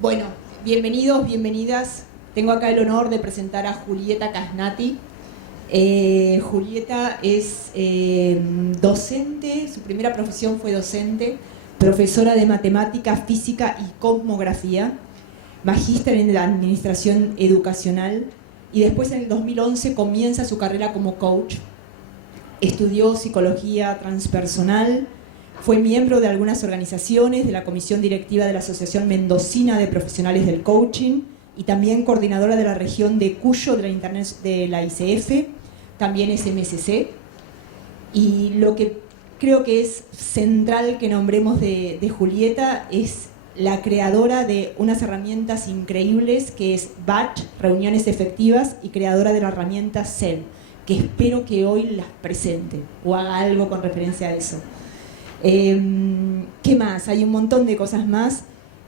Bueno, bienvenidos, bienvenidas. Tengo acá el honor de presentar a Julieta Casnati. Julieta es docente, su primera profesión fue docente, profesora de matemática, física y cosmografía, magíster en la administración educacional y después en el 2011 comienza su carrera como coach. Estudió psicología transpersonal, fue miembro de algunas organizaciones, de la comisión directiva de la Asociación Mendocina de Profesionales del Coaching y también coordinadora de la región de Cuyo de la ICF, también es MSC. Y lo que creo que es central que nombremos de Julieta es la creadora de unas herramientas increíbles que es BATCH, Reuniones Efectivas, y creadora de la herramienta CEL, que espero que hoy las presente o haga algo con referencia a eso. ¿Qué más? Hay un montón de cosas más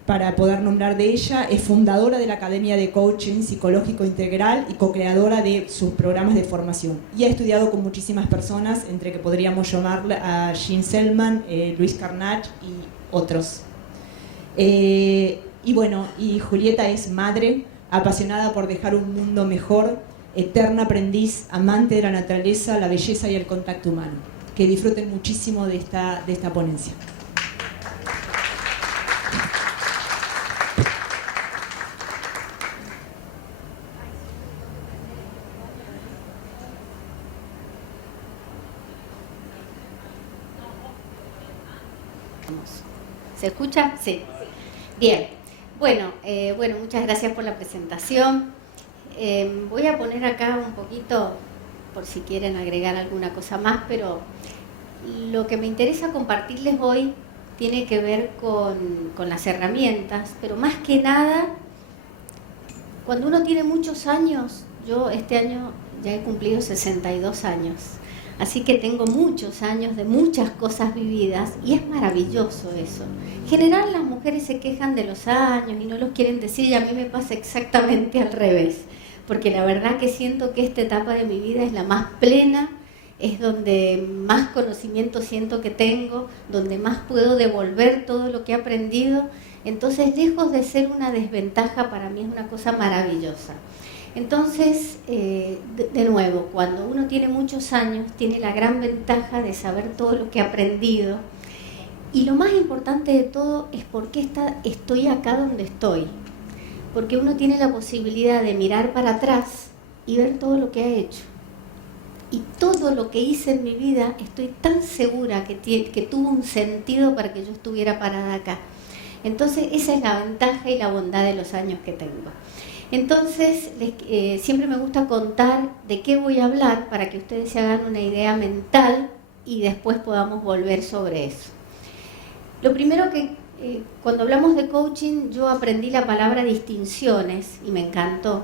para poder nombrar de ella. Es fundadora de la Academia de Coaching Psicológico Integral y co-creadora de sus programas de formación. Y ha estudiado con muchísimas personas, entre que podríamos llamarle a Jean Selman, Luis Carnach y otros. Y bueno, y Julieta es madre, apasionada por dejar un mundo mejor, eterna aprendiz, amante de la naturaleza, la belleza y el contacto humano. Que disfruten muchísimo de esta ponencia. ¿Se escucha? Sí. Bien. Bueno, muchas gracias por la presentación. Voy a poner acá un poquito, por si quieren agregar alguna cosa más, pero lo que me interesa compartirles hoy tiene que ver con las herramientas, pero más que nada, cuando uno tiene muchos años, yo este año ya he cumplido 62 años, así que tengo muchos años de muchas cosas vividas y es maravilloso eso. En general las mujeres se quejan de los años y no los quieren decir, y a mí me pasa exactamente al revés, porque la verdad que siento que esta etapa de mi vida es la más plena, es donde más conocimiento siento que tengo, donde más puedo devolver todo lo que he aprendido. Entonces, lejos de ser una desventaja, para mí es una cosa maravillosa. Entonces, de nuevo, cuando uno tiene muchos años, tiene la gran ventaja de saber todo lo que ha aprendido. Y lo más importante de todo es por qué estoy acá donde estoy. Porque uno tiene la posibilidad de mirar para atrás y ver todo lo que ha hecho. Y todo lo que hice en mi vida, estoy tan segura que tuvo un sentido para que yo estuviera parada acá. Entonces, esa es la ventaja y la bondad de los años que tengo. Entonces, siempre me gusta contar de qué voy a hablar para que ustedes se hagan una idea mental y después podamos volver sobre eso. Lo primero que, cuando hablamos de coaching, yo aprendí la palabra distinciones y me encantó,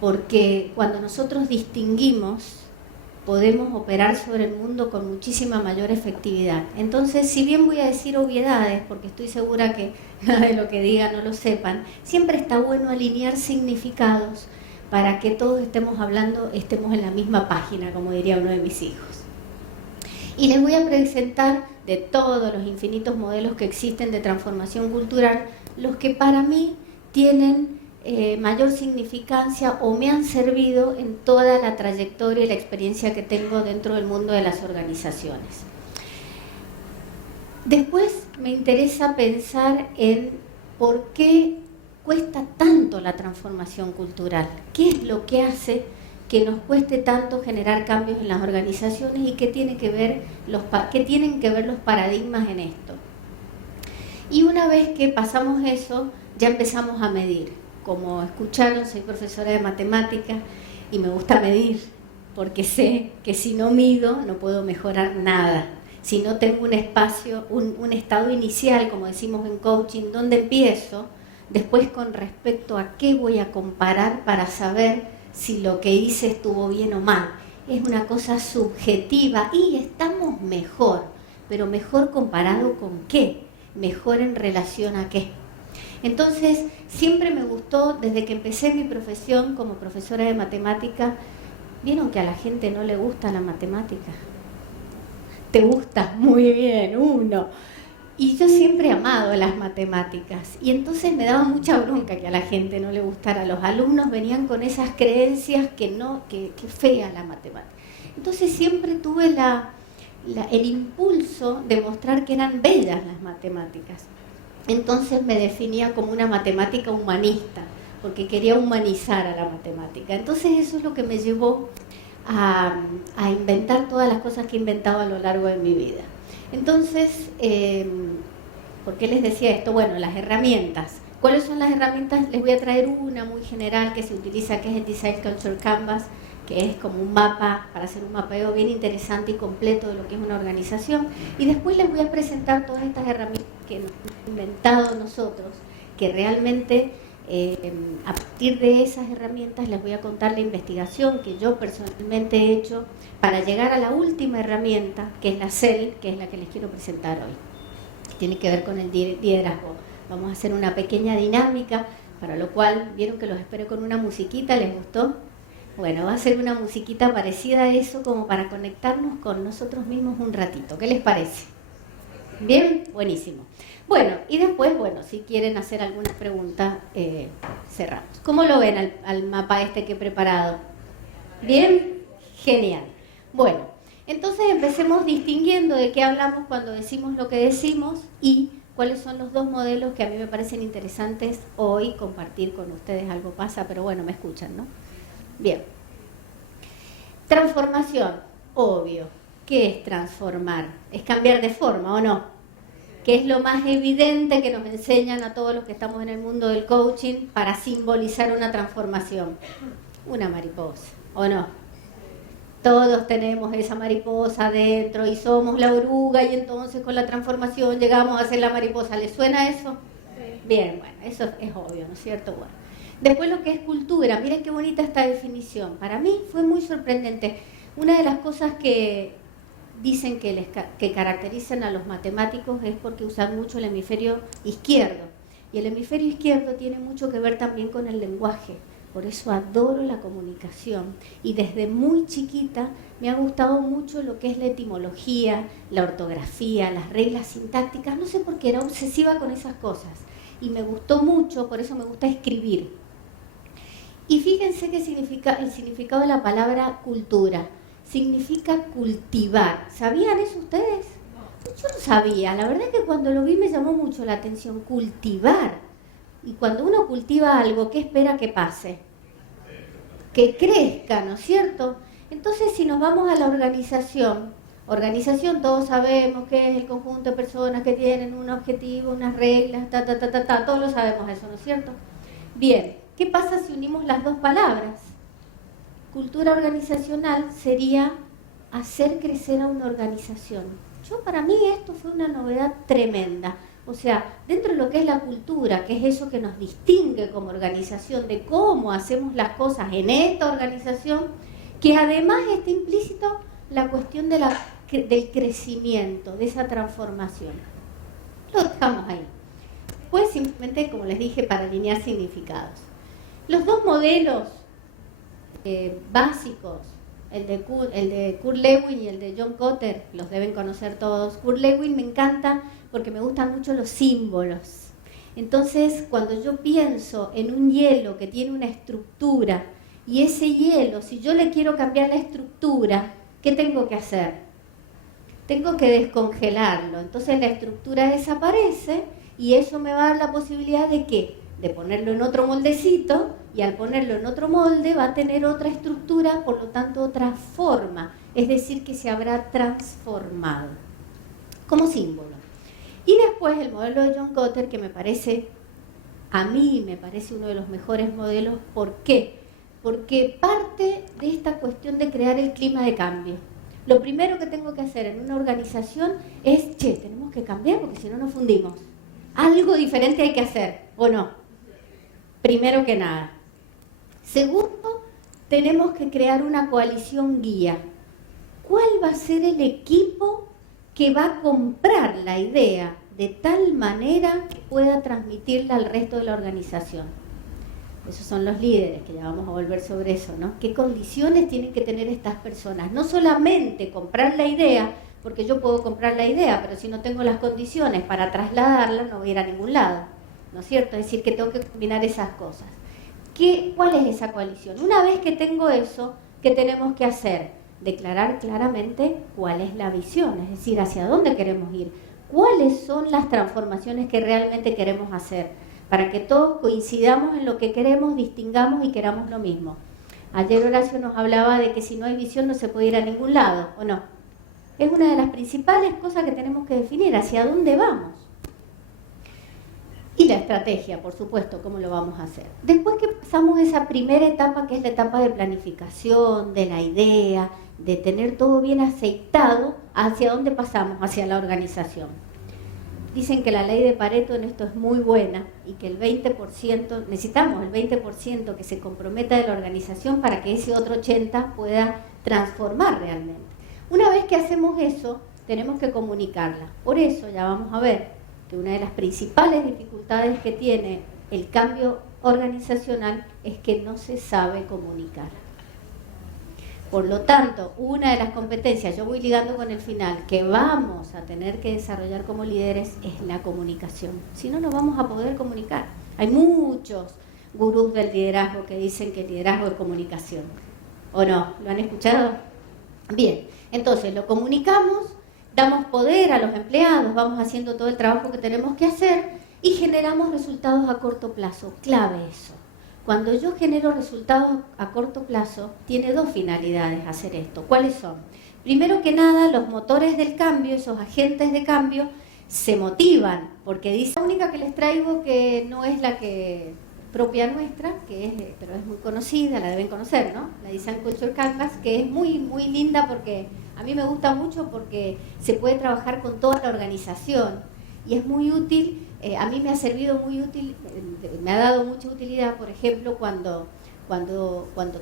porque cuando nosotros distinguimos, podemos operar sobre el mundo con muchísima mayor efectividad. Entonces, si bien voy a decir obviedades, porque estoy segura que nada de lo que diga no lo sepan, siempre está bueno alinear significados para que todos estemos en la misma página, como diría uno de mis hijos. Y les voy a presentar de todos los infinitos modelos que existen de transformación cultural, los que para mí tienen mayor significancia o me han servido en toda la trayectoria y la experiencia que tengo dentro del mundo de las organizaciones. Después me interesa pensar en por qué cuesta tanto la transformación cultural, qué es lo que hace que nos cueste tanto generar cambios en las organizaciones y qué tienen que ver los paradigmas en esto. Y una vez que pasamos eso, ya empezamos a medir. Como escucharon, soy profesora de matemática y me gusta medir, porque sé que si no mido no puedo mejorar nada. Si no tengo un espacio, un estado inicial, como decimos en coaching, donde empiezo, después con respecto a qué voy a comparar para saber si lo que hice estuvo bien o mal. Es una cosa subjetiva y estamos mejor, pero mejor comparado con qué, mejor en relación a qué. Entonces, siempre me gustó, desde que empecé mi profesión como profesora de matemática, ¿vieron que a la gente no le gusta la matemática? ¿Te gusta? Muy bien, uno. Y yo siempre he amado las matemáticas y entonces me daba mucha bronca que a la gente no le gustara. Los alumnos venían con esas creencias que fea la matemática. Entonces siempre tuve el impulso de mostrar que eran bellas las matemáticas. Entonces me definía como una matemática humanista, porque quería humanizar a la matemática. Entonces eso es lo que me llevó a inventar todas las cosas que he inventado a lo largo de mi vida. Entonces, ¿por qué les decía esto? Bueno, las herramientas. ¿Cuáles son las herramientas? Les voy a traer una muy general que se utiliza, que es el Design Culture Canvas, que es como un mapa, para hacer un mapeo bien interesante y completo de lo que es una organización. Y después les voy a presentar todas estas herramientas que hemos inventado nosotros, que realmente a partir de esas herramientas les voy a contar la investigación que yo personalmente he hecho para llegar a la última herramienta, que es la CEL, que es la que les quiero presentar hoy, que tiene que ver con el liderazgo. Vamos a hacer una pequeña dinámica, para lo cual, vieron que los esperé con una musiquita, ¿les gustó? Bueno, va a ser una musiquita parecida a eso, como para conectarnos con nosotros mismos un ratito. ¿Qué les parece? ¿Bien? Buenísimo. Bueno, y después, bueno, si quieren hacer alguna pregunta, cerramos. ¿Cómo lo ven al mapa este que he preparado? ¿Bien? Genial. Bueno, entonces empecemos distinguiendo de qué hablamos cuando decimos lo que decimos y cuáles son los dos modelos que a mí me parecen interesantes hoy compartir con ustedes. Algo pasa, pero bueno, me escuchan, ¿no? Bien. Transformación, obvio. ¿Qué es transformar? Es cambiar de forma, ¿o no? Que es lo más evidente que nos enseñan a todos los que estamos en el mundo del coaching para simbolizar una transformación. Una mariposa, ¿o no? Todos tenemos esa mariposa adentro y somos la oruga y entonces con la transformación llegamos a ser la mariposa. ¿Les suena eso? Bien, bueno, eso es obvio, ¿no es cierto? Bueno. Después lo que es cultura, miren qué bonita esta definición. Para mí fue muy sorprendente. Una de las cosas que dicen que caracterizan a los matemáticos es porque usan mucho el hemisferio izquierdo. Y el hemisferio izquierdo tiene mucho que ver también con el lenguaje. Por eso adoro la comunicación. Y desde muy chiquita me ha gustado mucho lo que es la etimología, la ortografía, las reglas sintácticas. No sé por qué, era obsesiva con esas cosas. Y me gustó mucho, por eso me gusta escribir. Y fíjense qué significa el significado de la palabra cultura. Significa cultivar. ¿Sabían eso ustedes? Yo no sabía. La verdad es que cuando lo vi me llamó mucho la atención. Cultivar. Y cuando uno cultiva algo, ¿qué espera que pase? Que crezca, ¿no es cierto? Entonces, si nos vamos a la organización todos sabemos que es el conjunto de personas que tienen un objetivo, unas reglas, todos lo sabemos eso, ¿no es cierto? Bien, ¿qué pasa si unimos las dos palabras? Cultura organizacional sería hacer crecer a una organización. Para mí esto fue una novedad tremenda. O sea, dentro de lo que es la cultura, que es eso que nos distingue como organización, de cómo hacemos las cosas en esta organización, que además está implícito la cuestión del crecimiento, de esa transformación. Lo dejamos ahí. Pues simplemente, como les dije, para alinear significados. Los dos modelos básicos, el de Kurt Lewin y el de John Kotter, los deben conocer todos. Kurt Lewin me encanta porque me gustan mucho los símbolos. Entonces, cuando yo pienso en un hielo que tiene una estructura, y ese hielo, si yo le quiero cambiar la estructura, ¿qué tengo que hacer? Tengo que descongelarlo. Entonces la estructura desaparece y eso me va a dar la posibilidad de ¿qué? De ponerlo en otro moldecito, y al ponerlo en otro molde va a tener otra estructura, por lo tanto otra forma, es decir, que se habrá transformado como símbolo. Y después el modelo de John Kotter, que a mí me parece uno de los mejores modelos. ¿Por qué? Porque parte de esta cuestión de crear el clima de cambio. Lo primero que tengo que hacer en una organización es, tenemos que cambiar porque si no nos fundimos. Algo diferente hay que hacer, ¿o no? Primero que nada. Segundo, tenemos que crear una coalición guía. ¿Cuál va a ser el equipo que va a comprar la idea de tal manera que pueda transmitirla al resto de la organización? Esos son los líderes, que ya vamos a volver sobre eso, ¿no? ¿Qué condiciones tienen que tener estas personas? No solamente comprar la idea, porque yo puedo comprar la idea, pero si no tengo las condiciones para trasladarla, no voy a ir a ningún lado, ¿no es cierto? Es decir, que tengo que combinar esas cosas. ¿Cuál es esa coalición? Una vez que tengo eso, ¿qué tenemos que hacer? Declarar claramente cuál es la visión, es decir, hacia dónde queremos ir, cuáles son las transformaciones que realmente queremos hacer, para que todos coincidamos en lo que queremos, distingamos y queramos lo mismo. Ayer Horacio nos hablaba de que si no hay visión no se puede ir a ningún lado, ¿o no? Es una de las principales cosas que tenemos que definir, hacia dónde vamos. Y la estrategia, por supuesto, cómo lo vamos a hacer. Después que pasamos esa primera etapa, que es la etapa de planificación, de la idea, de tener todo bien aceitado, ¿hacia dónde pasamos? Hacia la organización. Dicen que la ley de Pareto en esto es muy buena y que el 20%, necesitamos el 20% que se comprometa de la organización para que ese otro 80% pueda transformar realmente. Una vez que hacemos eso, tenemos que comunicarla. Por eso ya vamos a ver que una de las principales dificultades que tiene el cambio organizacional es que no se sabe comunicar. Por lo tanto, una de las competencias, yo voy ligando con el final, que vamos a tener que desarrollar como líderes es la comunicación. Si no, no vamos a poder comunicar. Hay muchos gurús del liderazgo que dicen que el liderazgo es comunicación. ¿O no? ¿Lo han escuchado? Bien, entonces lo comunicamos, damos poder a los empleados, vamos haciendo todo el trabajo que tenemos que hacer y generamos resultados a corto plazo. Clave eso. Cuando yo genero resultados a corto plazo, tiene dos finalidades hacer esto. ¿Cuáles son? Primero que nada, los motores del cambio, esos agentes de cambio, se motivan, porque dice la única que les traigo que no es la que propia nuestra, pero es muy conocida, la deben conocer, ¿no? La Design Culture Canvas, que es muy, muy linda porque a mí me gusta mucho porque se puede trabajar con toda la organización y es muy útil. A mí me ha servido muy útil, me ha dado mucha utilidad, por ejemplo, cuando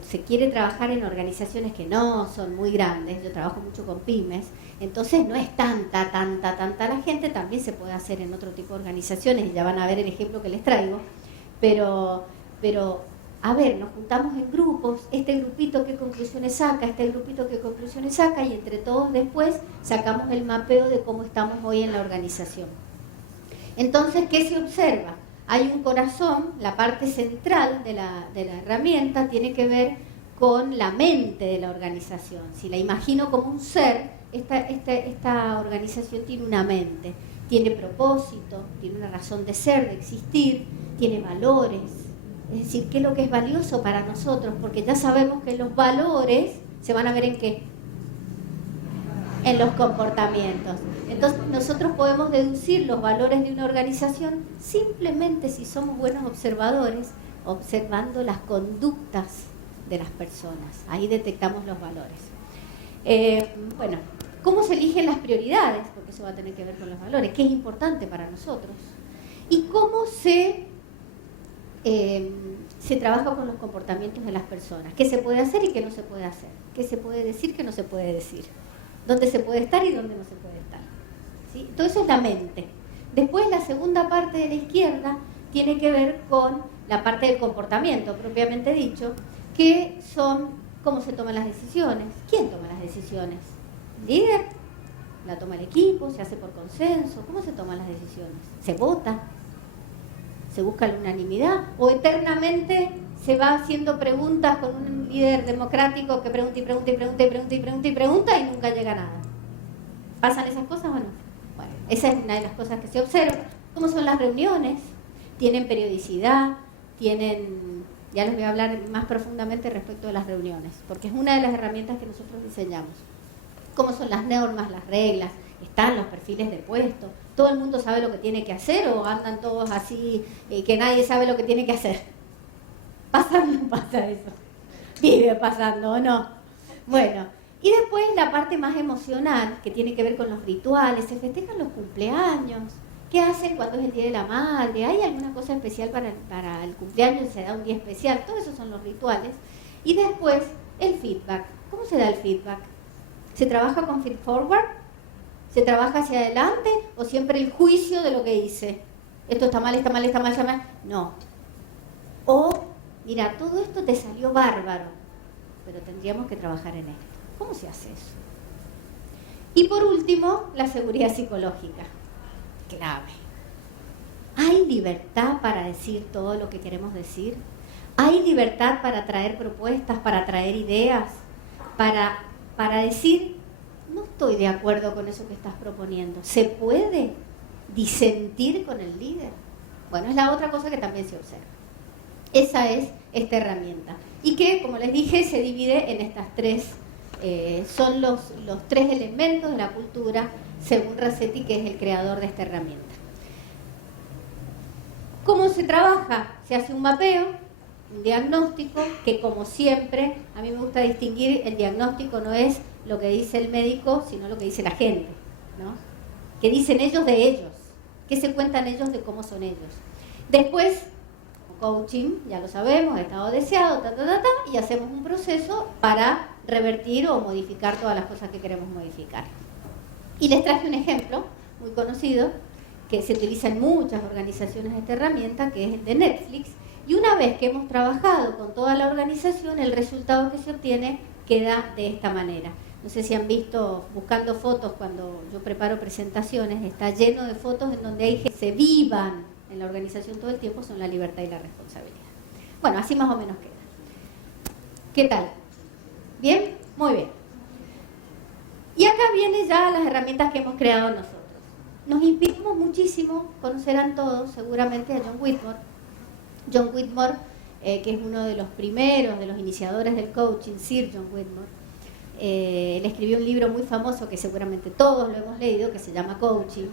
se quiere trabajar en organizaciones que no son muy grandes. Yo trabajo mucho con pymes, entonces no es tanta la gente, también se puede hacer en otro tipo de organizaciones, y ya van a ver el ejemplo que les traigo, pero a ver, nos juntamos en grupos, este grupito qué conclusiones saca, este grupito qué conclusiones saca, y entre todos después sacamos el mapeo de cómo estamos hoy en la organización. Entonces, ¿qué se observa? Hay un corazón, la parte central de la herramienta tiene que ver con la mente de la organización. Si la imagino como un ser, esta organización tiene una mente, tiene propósito, tiene una razón de ser, de existir, tiene valores. Es decir, ¿qué es lo que es valioso para nosotros? Porque ya sabemos que los valores se van a ver ¿en qué? En los comportamientos. Entonces nosotros podemos deducir los valores de una organización simplemente si somos buenos observadores, observando las conductas de las personas. Ahí detectamos los valores. Bueno, ¿cómo se eligen las prioridades? Porque eso va a tener que ver con los valores. ¿Qué es importante para nosotros? Y cómo se trabaja con los comportamientos de las personas. ¿Qué se puede hacer y qué no se puede hacer? ¿Qué se puede decir, qué no se puede decir? ¿Dónde se puede estar y dónde no se puede estar? ¿Sí? Todo eso es la mente. Después la segunda parte de la izquierda tiene que ver con la parte del comportamiento, propiamente dicho, que son cómo se toman las decisiones. ¿Quién toma las decisiones? ¿El líder? ¿La toma el equipo? ¿Se hace por consenso? ¿Cómo se toman las decisiones? ¿Se vota? ¿Se busca la unanimidad? ¿O eternamente se va haciendo preguntas con un líder democrático que pregunta y pregunta y pregunta y pregunta y pregunta y pregunta y nunca llega a nada? ¿Pasan esas cosas o no? Bueno, esa es una de las cosas que se observa. ¿Cómo son las reuniones? ¿Tienen periodicidad? ¿Tienen...? Ya les voy a hablar más profundamente respecto de las reuniones, porque es una de las herramientas que nosotros diseñamos. ¿Cómo son las normas, las reglas? ¿Están los perfiles de puesto? ¿Todo el mundo sabe lo que tiene que hacer o andan todos así que nadie sabe lo que tiene que hacer? ¿Pasa o no pasa eso? Vive pasando, ¿o no? Bueno, y después la parte más emocional, que tiene que ver con los rituales. Se festejan los cumpleaños. ¿Qué hacen cuando es el Día de la Madre? ¿Hay alguna cosa especial para el cumpleaños? ¿Se da un día especial? Todos esos son los rituales. Y después, el feedback. ¿Cómo se da el feedback? ¿Se trabaja con feed forward? ¿Se trabaja hacia adelante? ¿O siempre el juicio de lo que hice? Esto está mal, está mal, está mal, está mal. No. O, mira, todo esto te salió bárbaro, pero tendríamos que trabajar en esto. ¿Cómo se hace eso? Y por último, la seguridad psicológica. Clave. ¿Hay libertad para decir todo lo que queremos decir? ¿Hay libertad para traer propuestas, para traer ideas, para decir, no estoy de acuerdo con eso que estás proponiendo? ¿Se puede disentir con el líder? Bueno, es la otra cosa que también se observa. Esa es esta herramienta. Y que, como les dije, se divide en estas tres, son los tres elementos de la cultura, según Rasetti, que es el creador de esta herramienta. ¿Cómo se trabaja? Se hace un mapeo, un diagnóstico, que como siempre, a mí me gusta distinguir, el diagnóstico no es lo que dice el médico, sino lo que dice la gente, ¿no? ¿Qué dicen ellos de ellos? ¿Qué se cuentan ellos de cómo son ellos? Después, coaching, ya lo sabemos, estado deseado, y hacemos un proceso para revertir o modificar todas las cosas que queremos modificar. Y les traje un ejemplo muy conocido, que se utiliza en muchas organizaciones esta herramienta, que es el de Netflix, y una vez que hemos trabajado con toda la organización, el resultado que se obtiene queda de esta manera. No sé si han visto, buscando fotos, cuando yo preparo presentaciones, está lleno de fotos en donde hay que se vivan en la organización todo el tiempo, son la libertad y la responsabilidad. Bueno, así más o menos queda. ¿Qué tal? ¿Bien? Muy bien. Y acá vienen ya las herramientas que hemos creado nosotros. Nos inspiramos muchísimo, conocerán todos seguramente a John Whitmore. John Whitmore, que es uno de los primeros, de los iniciadores del coaching, Sir John Whitmore. Él escribió un libro muy famoso que seguramente todos lo hemos leído, que se llama Coaching.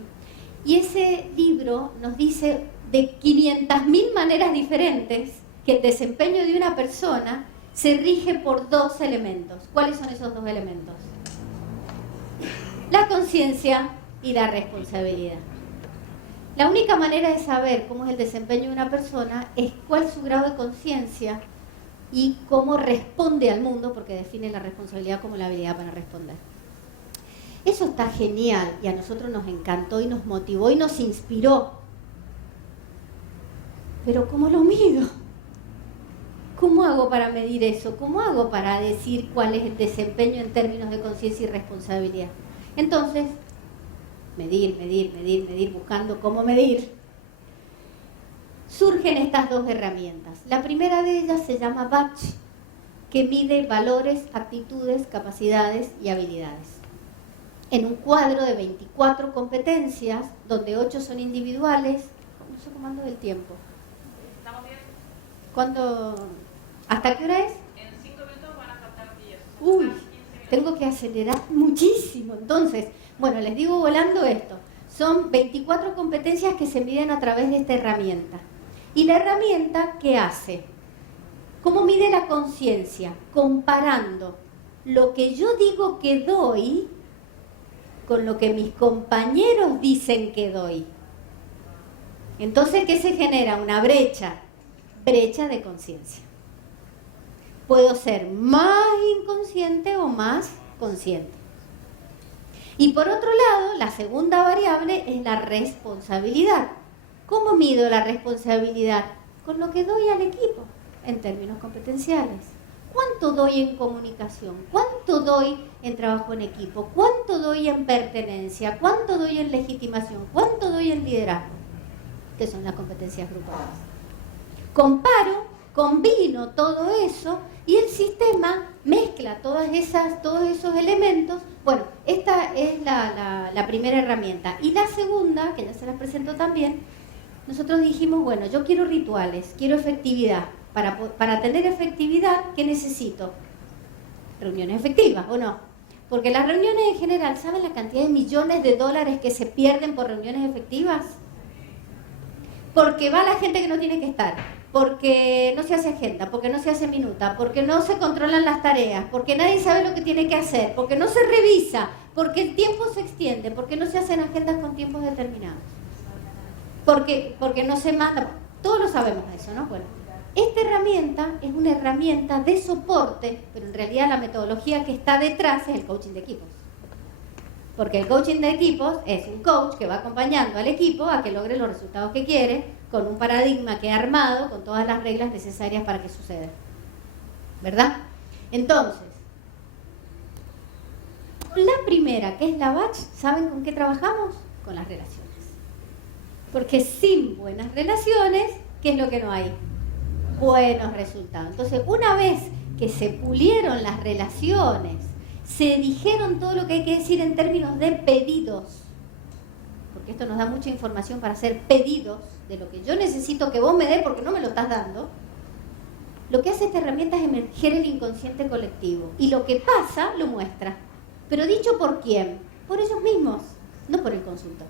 Y ese libro nos dice de 500.000 maneras diferentes que el desempeño de una persona se rige por dos elementos. ¿Cuáles son esos dos elementos? La conciencia y la responsabilidad. La única manera de saber cómo es el desempeño de una persona es cuál es su grado de conciencia y cómo responde al mundo, porque define la responsabilidad como la habilidad para responder. Eso está genial y a nosotros nos encantó y nos motivó y nos inspiró. Pero ¿cómo lo mido? ¿Cómo hago para medir eso? ¿Cómo hago para decir cuál es el desempeño en términos de conciencia y responsabilidad? Entonces, medir, buscando cómo medir. Surgen estas dos herramientas. La primera de ellas se llama Batch, que mide valores, actitudes, capacidades y habilidades. En un cuadro de 24 competencias, donde 8 son individuales. No sé cómo ando del tiempo. ¿Estamos bien? ¿Cuándo? ¿Hasta qué hora es? En 5 minutos van a faltar 10. Uy, tengo que acelerar muchísimo. Entonces, bueno, les digo volando esto. Son 24 competencias que se miden a través de esta herramienta. ¿Y la herramienta qué hace? ¿Cómo mide la conciencia? Comparando lo que yo digo que doy con lo que mis compañeros dicen que doy. Entonces, ¿qué se genera? Una brecha de conciencia. Puedo ser más inconsciente o más consciente. Y por otro lado, la segunda variable es la responsabilidad. ¿Cómo mido la responsabilidad? Con lo que doy al equipo, en términos competenciales. ¿Cuánto doy en comunicación? ¿Cuánto doy en trabajo en equipo? ¿Cuánto doy en pertenencia? ¿Cuánto doy en legitimación? ¿Cuánto doy en liderazgo? Que son las competencias grupales. Comparo, combino todo eso y el sistema mezcla todos esos elementos. Bueno, esta es la primera herramienta. Y la segunda, que ya se las presento también, nosotros dijimos, bueno, yo quiero rituales, quiero efectividad. Para tener efectividad, ¿qué necesito? Reuniones efectivas, ¿o no? Porque las reuniones en general, ¿saben la cantidad de millones de dólares que se pierden por reuniones efectivas? Porque va la gente que no tiene que estar, porque no se hace agenda, porque no se hace minuta, porque no se controlan las tareas, porque nadie sabe lo que tiene que hacer, porque no se revisa, porque el tiempo se extiende, porque no se hacen agendas con tiempos determinados, porque no se manda. Todos lo sabemos eso, ¿no? Bueno, esta herramienta es una herramienta de soporte, pero en realidad la metodología que está detrás es el coaching de equipos. Porque el coaching de equipos es un coach que va acompañando al equipo a que logre los resultados que quiere, con un paradigma que ha armado, con todas las reglas necesarias para que suceda. ¿Verdad? Entonces, La primera, que es la batch, ¿saben con qué trabajamos? Con las relaciones. Porque sin buenas relaciones, ¿qué es lo que no hay? Buenos resultados. Entonces, una vez que se pulieron las relaciones, se dijeron todo lo que hay que decir en términos de pedidos, porque esto nos da mucha información para hacer pedidos de lo que yo necesito que vos me des porque no me lo estás dando. Lo que hace esta herramienta es emerger el inconsciente colectivo. Y lo que pasa lo muestra. Pero dicho por quién? Por ellos mismos, no por el consultor.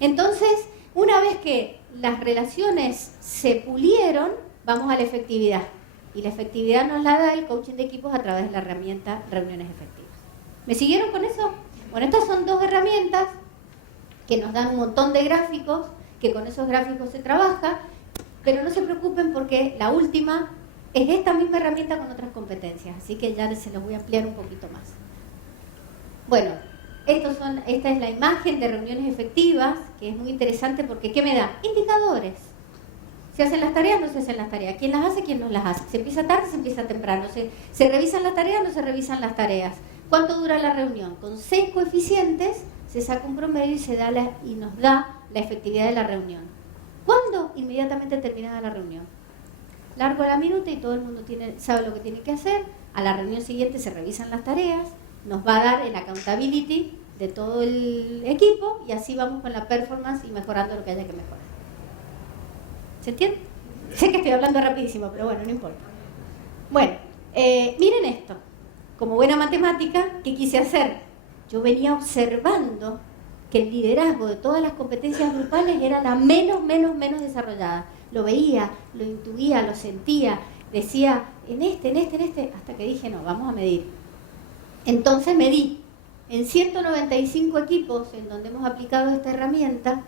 Entonces, una vez que las relaciones se pulieron, vamos a la efectividad. Y la efectividad nos la da el coaching de equipos a través de la herramienta Reuniones Efectivas. ¿Me siguieron con eso? Bueno, estas son dos herramientas que nos dan un montón de gráficos, que con esos gráficos se trabaja, pero no se preocupen porque la última es esta misma herramienta con otras competencias, así que ya se los voy a ampliar un poquito más. Bueno, esta es la imagen de reuniones efectivas, que es muy interesante porque ¿qué me da? Indicadores. ¿Se hacen las tareas? No se hacen las tareas. ¿Quién las hace? ¿Quién no las hace? ¿Se empieza tarde? ¿Se empieza temprano? ¿Se revisan las tareas? ¿No se revisan las tareas? ¿Cuánto dura la reunión? Con 6 coeficientes se saca un promedio y nos da la efectividad de la reunión. ¿Cuándo? Inmediatamente terminada la reunión. Largo la minuta y todo el mundo sabe lo que tiene que hacer. A la reunión siguiente se revisan las tareas. Nos va a dar el accountability de todo el equipo y así vamos con la performance y mejorando lo que haya que mejorar. ¿Se entiende? Sé que estoy hablando rapidísimo, pero bueno, no importa. Bueno, miren esto. Como buena matemática, ¿qué quise hacer? Yo venía observando que el liderazgo de todas las competencias grupales era la menos desarrollada. Lo veía, lo intuía, lo sentía, decía, en este, hasta que dije, no, vamos a medir. Entonces medí en 195 equipos en donde hemos aplicado esta herramienta.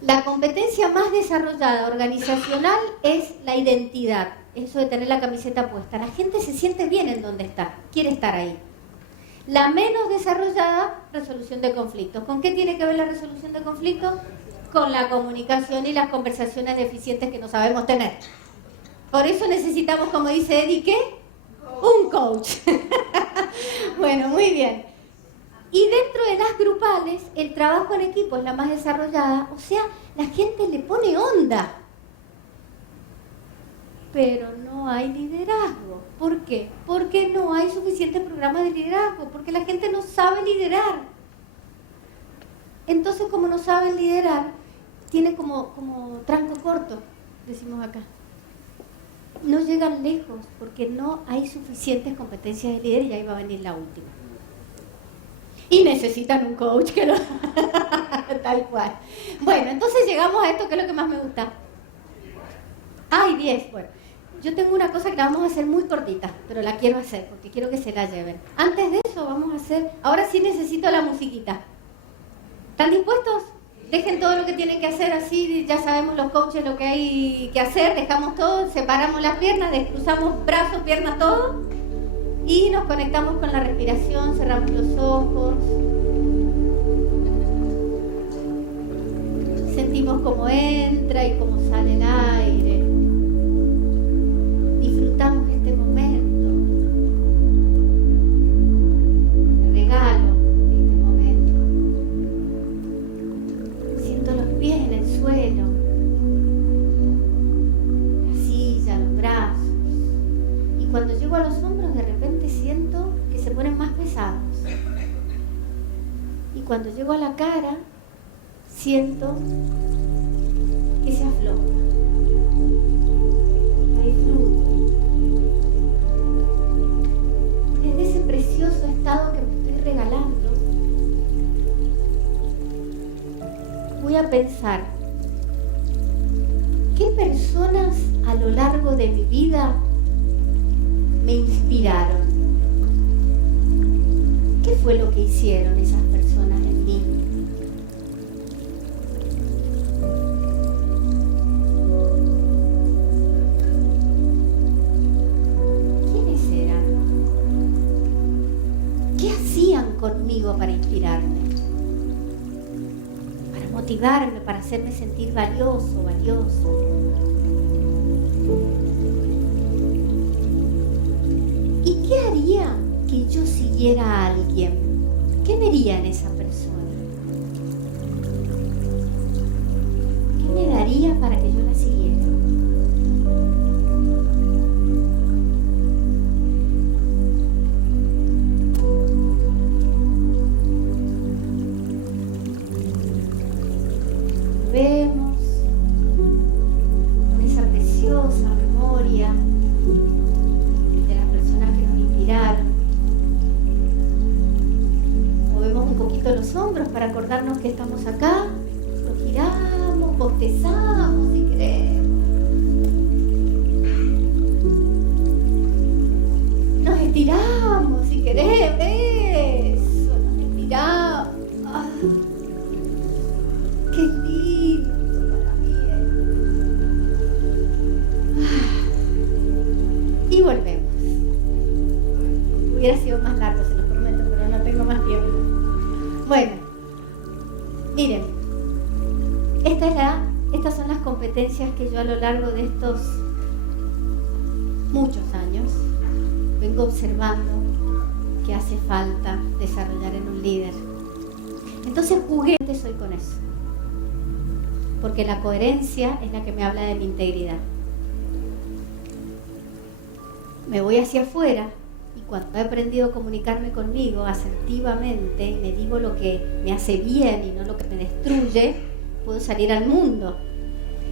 La competencia más desarrollada organizacional es la identidad, eso de tener la camiseta puesta. La gente se siente bien en donde está, quiere estar ahí. La menos desarrollada, resolución de conflictos. ¿Con qué tiene que ver la resolución de conflictos? Con la comunicación y las conversaciones deficientes que no sabemos tener. Por eso necesitamos, como dice Eddie, ¿qué? Un coach. Bueno, muy bien. Y dentro de las grupales, el trabajo en equipo es la más desarrollada, o sea, la gente le pone onda. Pero no hay liderazgo. ¿Por qué? Porque no hay suficiente programa de liderazgo, porque la gente no sabe liderar. Entonces, como no saben liderar, tiene como tranco corto, decimos acá. No llegan lejos, porque no hay suficientes competencias de líder y ahí va a venir la última. Y necesitan un coach que lo... Tal cual. Bueno, entonces llegamos a esto que es lo que más me gusta. Ay, 10. Bueno, yo tengo una cosa que la vamos a hacer muy cortita, pero la quiero hacer porque quiero que se la lleven. Antes de eso vamos a hacer... Ahora sí necesito la musiquita. ¿Están dispuestos? Dejen todo lo que tienen que hacer, así ya sabemos los coaches lo que hay que hacer. Dejamos todo, separamos las piernas, descruzamos brazos, piernas, todo. Y nos conectamos con la respiración, cerramos los ojos. Sentimos cómo entra y cómo sale el aire. Disfrutamos este momento. El regalo de este momento. Siento los pies en el suelo. La silla, los brazos. Y cuando llego a los hombros, de repente siento que se ponen más pesados. Y cuando llego a la cara, siento que se afloja. La disfruto. Desde ese precioso estado que me estoy regalando, voy a pensar, ¿qué personas a lo largo de mi vida me inspiraron? ¿Qué fue lo que hicieron esas personas en mí? ¿Quiénes eran? ¿Qué hacían conmigo para inspirarme? Para motivarme, para hacerme sentir valioso, valiosa. ¿Y qué haría que que yo siguiera a alguien, ¿qué vería en esa persona? ¿Qué me daría para que yo la siguiera? Vemos con esa preciosa memoria de las personas que nos inspiraron. Movemos un poquito los hombros para acordarnos que estamos acá. Lo giramos, bostezamos si queremos. Nos estiramos si queremos. Eso, nos estiramos. Ah, qué lindo para mí. Y volvemos. Hubiera sido más largo, se lo prometo, pero no tengo más tiempo. Bueno, miren, estas son las competencias que yo a lo largo de estos muchos años vengo observando que hace falta desarrollar en un líder. Entonces jugué hoy con eso, porque la coherencia es la que me habla de mi integridad. Me voy hacia afuera y cuando he aprendido a comunicarme conmigo asertivamente y me digo lo que me hace bien y no lo que me destruye, puedo salir al mundo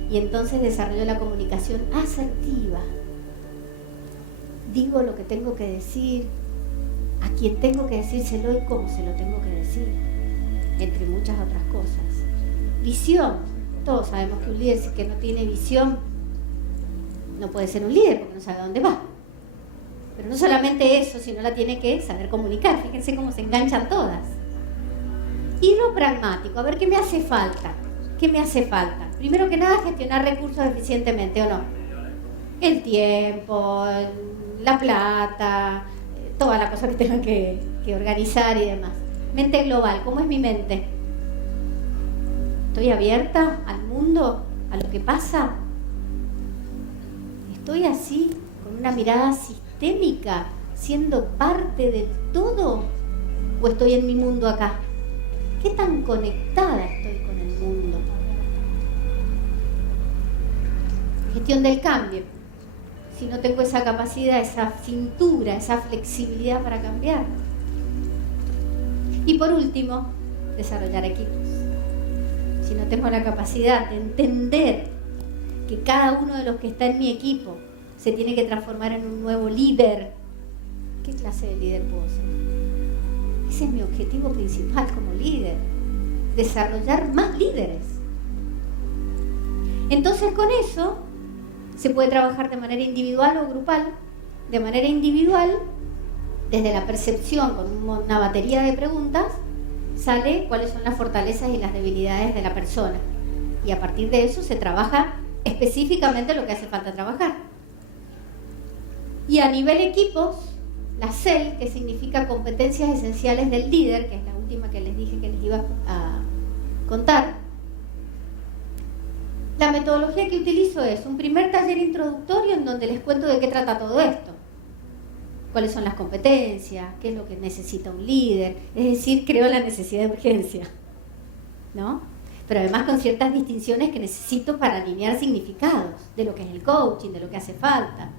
y entonces desarrollo la comunicación asertiva. Digo lo que tengo que decir, a quien tengo que decírselo y cómo se lo tengo que decir, entre muchas otras cosas. Visión. Todos sabemos que un líder que no tiene visión no puede ser un líder porque no sabe a dónde va. Pero no solamente eso, sino la tiene que saber comunicar. Fíjense cómo se enganchan todas. Y lo pragmático, a ver qué me hace falta. ¿Qué me hace falta? Primero que nada, gestionar recursos eficientemente, ¿o no? El tiempo, la plata, toda la cosa que tengan que organizar y demás. Mente global, ¿cómo es mi mente? ¿Estoy abierta al mundo, a lo que pasa? ¿Estoy así, con una mirada sistémica, siendo parte del todo? ¿O estoy en mi mundo acá? ¿Qué tan conectada estoy con el mundo? Gestión del cambio. Si no tengo esa capacidad, esa cintura, esa flexibilidad para cambiar. Y por último, desarrollar equipos. Si no tengo la capacidad de entender que cada uno de los que está en mi equipo se tiene que transformar en un nuevo líder, ¿qué clase de líder puedo ser? Ese es mi objetivo principal como líder, desarrollar más líderes. Entonces con eso se puede trabajar de manera individual o grupal. De manera individual, desde la percepción con una batería de preguntas, sale cuáles son las fortalezas y las debilidades de la persona. Y a partir de eso se trabaja específicamente lo que hace falta trabajar. Y a nivel equipos, la CEL, que significa competencias esenciales del líder, que es la última que les dije que les iba a contar, la metodología que utilizo es un primer taller introductorio en donde les cuento de qué trata todo esto. Cuáles son las competencias, qué es lo que necesita un líder, es decir, creo la necesidad de urgencia, ¿no? Pero además con ciertas distinciones que necesito para alinear significados de lo que es el coaching, de lo que hace falta.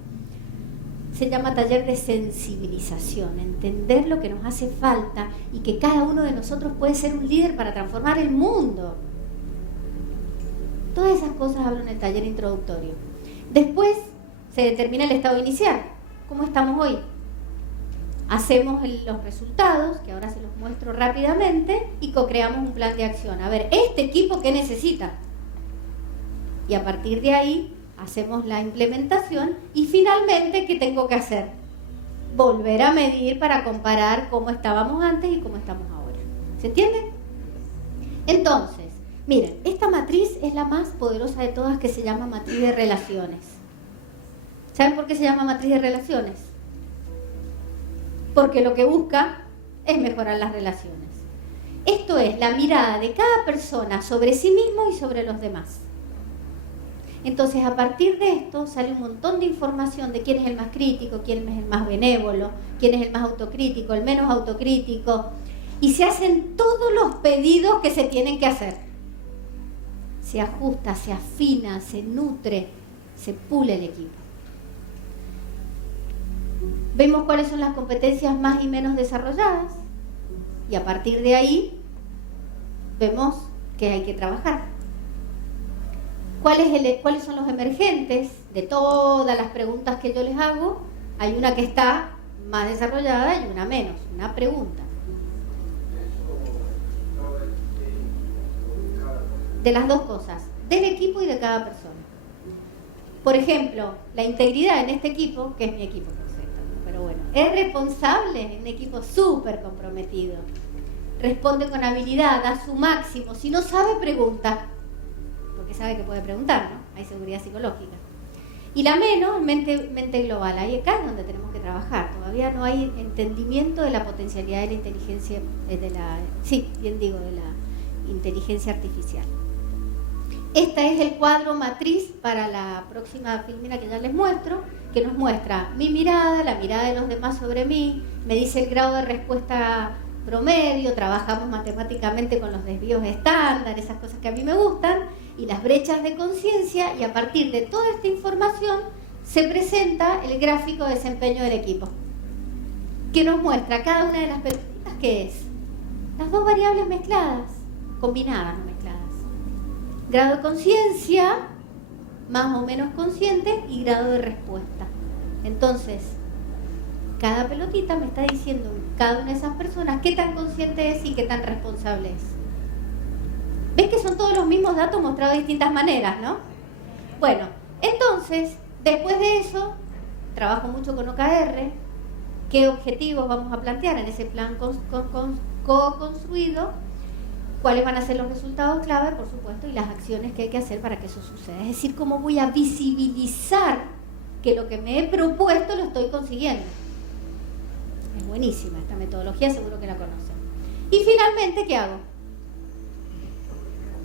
Se llama taller de sensibilización, entender lo que nos hace falta y que cada uno de nosotros puede ser un líder para transformar el mundo. Todas esas cosas hablo en el taller introductorio. Después se determina el estado inicial. ¿Cómo estamos hoy? Hacemos los resultados, que ahora se los muestro rápidamente, y co-creamos un plan de acción. A ver, ¿este equipo qué necesita? Y a partir de ahí hacemos la implementación y finalmente, ¿qué tengo que hacer? Volver a medir para comparar cómo estábamos antes y cómo estamos ahora. ¿Se entiende? Entonces, miren, esta matriz es la más poderosa de todas, que se llama matriz de relaciones. ¿Saben por qué se llama matriz de relaciones? Porque lo que busca es mejorar las relaciones. Esto es la mirada de cada persona sobre sí mismo y sobre los demás. Entonces, a partir de esto sale un montón de información de quién es el más crítico, quién es el más benévolo, quién es el más autocrítico, el menos autocrítico, y se hacen todos los pedidos que se tienen que hacer. Se ajusta, se afina, se nutre, se pule el equipo. Vemos cuáles son las competencias más y menos desarrolladas, y a partir de ahí vemos que hay que trabajar. ¿Cuáles son los emergentes? De todas las preguntas que yo les hago, hay una que está más desarrollada y una menos, una pregunta. De las dos cosas, del equipo y de cada persona. Por ejemplo, la integridad en este equipo, que es mi equipo, por cierto, pero bueno, es responsable, es un equipo súper comprometido. Responde con habilidad, da su máximo. Si no sabe, pregunta. Porque sabe que puede preguntar, ¿no? Hay seguridad psicológica. Y la menos, mente global. Ahí acá es donde tenemos que trabajar. Todavía no hay entendimiento de la potencialidad de la inteligencia, de la inteligencia artificial. Este es el cuadro matriz para la próxima filmina que ya les muestro, que nos muestra mi mirada, la mirada de los demás sobre mí, me dice el grado de respuesta promedio, trabajamos matemáticamente con los desvíos estándar, esas cosas que a mí me gustan, y las brechas de conciencia, y a partir de toda esta información se presenta el gráfico de desempeño del equipo, que nos muestra cada una de las preguntas que es las dos variables mezcladas, combinadas, no mezcladas. Grado de conciencia, más o menos consciente, y grado de respuesta. Entonces, cada pelotita me está diciendo cada una de esas personas qué tan consciente es y qué tan responsable es. ¿Ves que son todos los mismos datos mostrados de distintas maneras, no? Bueno, entonces, después de eso, trabajo mucho con OKR. ¿Qué objetivos vamos a plantear en ese plan co-construido? ¿Cuáles van a ser los resultados clave, por supuesto, y las acciones que hay que hacer para que eso suceda? Es decir, cómo voy a visibilizar que lo que me he propuesto lo estoy consiguiendo. Es buenísima esta metodología, seguro que la conocen. Y finalmente, ¿qué hago?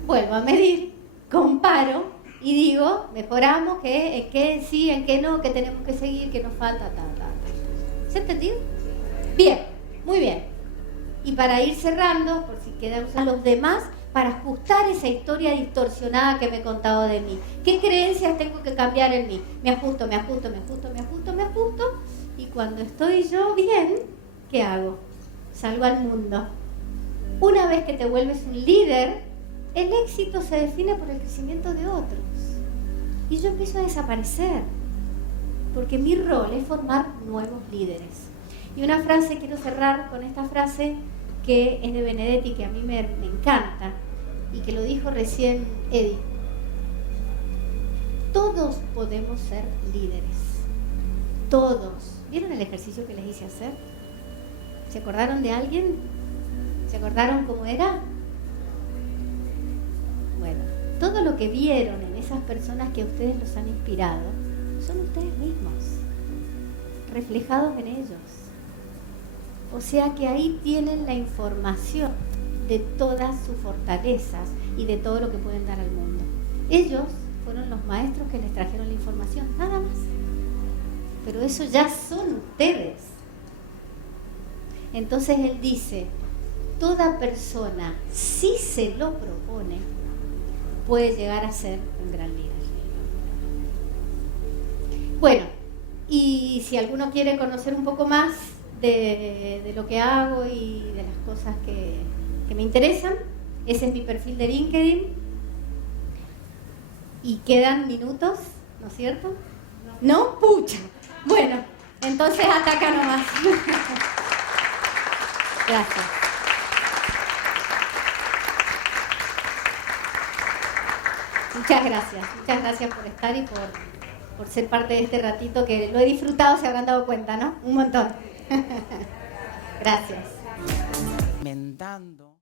Vuelvo a medir, comparo y digo, mejoramos, en qué sí, en qué no, qué tenemos que seguir, qué nos falta, ¿Se ha entendido? Bien, muy bien. Y para ir cerrando, por si quedan a los demás, para ajustar esa historia distorsionada que me he contado de mí. ¿Qué creencias tengo que cambiar en mí? Me ajusto, y cuando estoy yo bien, ¿qué hago? Salgo al mundo. Una vez que te vuelves un líder, el éxito se define por el crecimiento de otros. Y yo empiezo a desaparecer, porque mi rol es formar nuevos líderes. Y una frase, quiero cerrar con esta frase que es de Benedetti, que a mí me encanta, y que lo dijo recién Eddie. Todos podemos ser líderes. Todos. ¿Vieron el ejercicio que les hice hacer? ¿Se acordaron de alguien? ¿Se acordaron cómo era? Bueno, todo lo que vieron en esas personas que a ustedes los han inspirado son ustedes mismos, reflejados en ellos. O sea que ahí tienen la información de todas sus fortalezas y de todo lo que pueden dar al mundo. Ellos fueron los maestros que les trajeron la información, nada más. Pero eso ya son ustedes. Entonces él dice, toda persona, si se lo propone, puede llegar a ser un gran líder. Bueno, y si alguno quiere conocer un poco más de lo que hago y de las cosas que me interesan, ese es mi perfil de LinkedIn. Y quedan minutos, ¿no es cierto? ¿No? ¡Pucha! Bueno, entonces hasta acá nomás. Gracias. Muchas gracias por estar y por ser parte de este ratito que lo he disfrutado, se habrán dado cuenta, ¿no? Un montón. Gracias. Inventando.